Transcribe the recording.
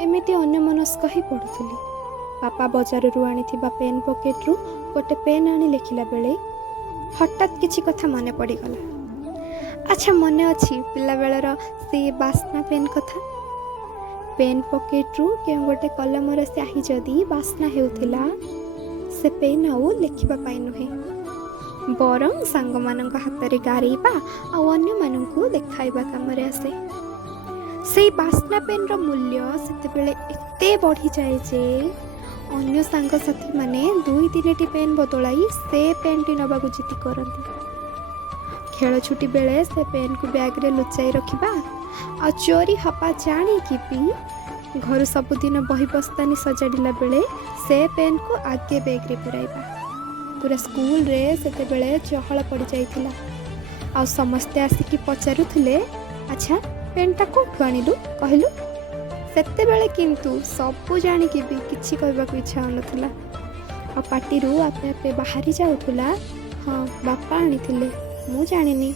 एमिति अन्यमनस्क ही पढ़ुली। बापा बजाररू आनिथिबा पेन पॉकेटरू गोटे पेन आनी लिखिला बेले हठात किछि कथा मने पड़गला। अच्छा मने अच्छी पिला बेलर से बास्ना पेन कथा। पेन पॉकेटरू के गोटे कलमर स्याही जदि बास्ना हेउथिला से पेन आउ लिखिबा पाई नुहे, बरं सांग मानक हाथ रे गारेबा आ अन्य मानकू देखाइबा कामरे आसे। से बास्ना पेन रो मूल्य सेते बेले एते बढ़ी जाए जे अन्य सांग साथी माने 2-3टी पेन बदलाई से पेन टी नबाकू जिति करंती। खेल छुट्टी बेले से पेन को बैग रे लुचाई रखिबा आ चोरी हपा जानी कि भी घर सबुदिन बही बस्तानी सजाड़िला बेले से पेन को आगे बैग रे पुराइबा। पूरा स्कूल रे सेते बेले चहल पड़ जाइथिला आ समस्ते आसिकी पचारुथिले, अच्छा पेनटा कोठु आनिलु कहलु। सेते बेले किंतु सबु जानी कि भी किछि कहबाक इच्छा होनथिला आ पार्टी रू आपे आपे बाहरी जाउथुला, हाँ बापा आनिथिले, मु जानिनी।